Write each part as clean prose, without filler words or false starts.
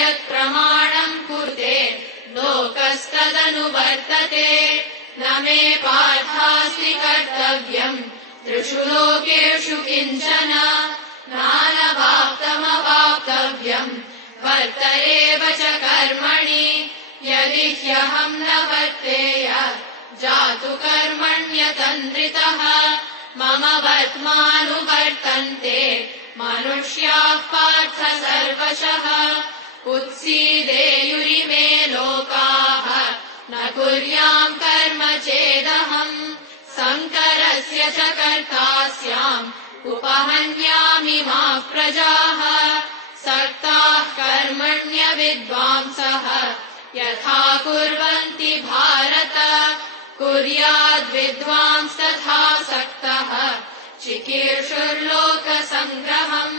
यत्प्रमाणम् कुरुते लोकस्तदनुवर्तते न मे पार्थास्ति कर्तव्यम् त्रिषु लोकेषु किञ्चन नानवाप्तमवाप्तव्यम् वर्त एव च कर्मणि यदि ह्यहम् न वर्तेय जातु कर्मण्यतन्द्रितः मम वर्त्मानुवर्तन्ते मनुष्याः पार्थ सर्वशः उत्सीदेयुरिमे लोकाः न कुर्याम् कर्म चेदहम् संकरस्य च कर्ता स्याम् उपहन्यामि मा प्रजाः सक्ताः कर्मण्यविद्वांसः यथा कुर्वन्ति भारत कुर्याद्विद्वांस्तथा सक्तः चिकीर्षुर्लोकसङ्ग्रहम्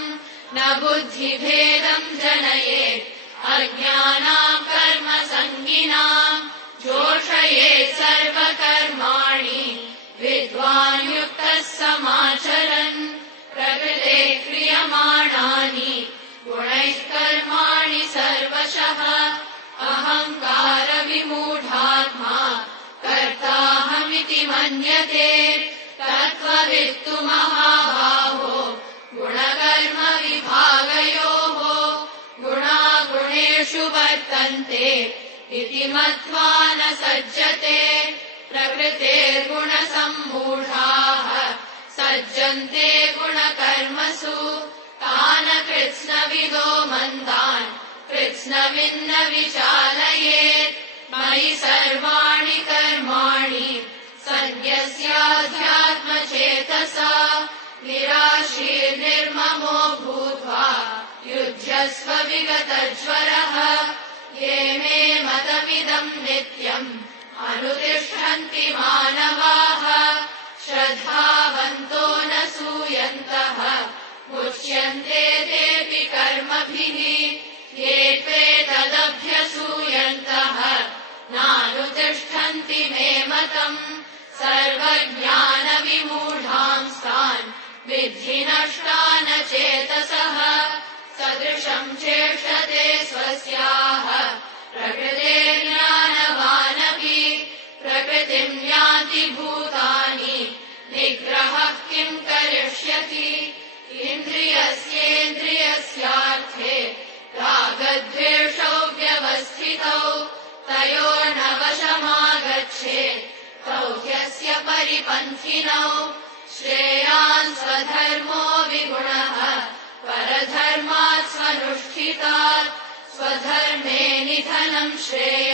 न बुद्धिभेदम् जनयेत् अज्ञानाम् कर्मसङ्गिनाम् जोषयेत् सर्वकर्माणि विद्वान् युक्तः समाचरन् प्रकृते क्रियमाणानि गुणैः कर्माणि सर्वशः अहङ्कारविमूढात्मा कर्ताहमिति मन्यते तत्त्ववित्तु महाबाहो गुणकर्मविभागयोः गुणागुणेषु वर्तन्ते इति मत्वा न सज्जते प्रकृतेर्गुणसम्मूढाः सज्जन्ते गुणकर्मसु तान् कृत्स्नविदो मन्दान् कृत्स्नविन्न विचालयेत् मयि सर्वाणि कर्माणि सन्न्यस्याध्यात्मचेतसा निराशीर्निर्ममो भूत्वा युध्यस्व विगतज्वरः ये मे मतमिदम् नित्यम् अनुतिष्ठन्ति मानवाः श्रद्धावन्तो न सूयन्तः मुच्यन्ते तेऽपि कर्मभिः ये त्वेतदभ्यसूयन्तः नानुतिष्ठन्ति मे मतम् सर्वज्ञानविमूढांस्तान् विद्धि नष्टान चेतसः सदृशम् चेष्टते स्वस्याः प्रकृतेर्ज्ञानवानपि प्रकृतिम् यान्ति भूतानि निग्रहः किम् करिष्यति इन्द्रियस्येन्द्रियस्यार्थे रागद्वेषौ व्यवस्थितौ तयोर्न वशमागच्छेत् तौ ह्यस्य परिपन्थिनौ श्रेयान् स्वधर्मो विगुणः परधर्मात् स्वनुष्ठितात् स्वधर्मे निधनम् श्रेयः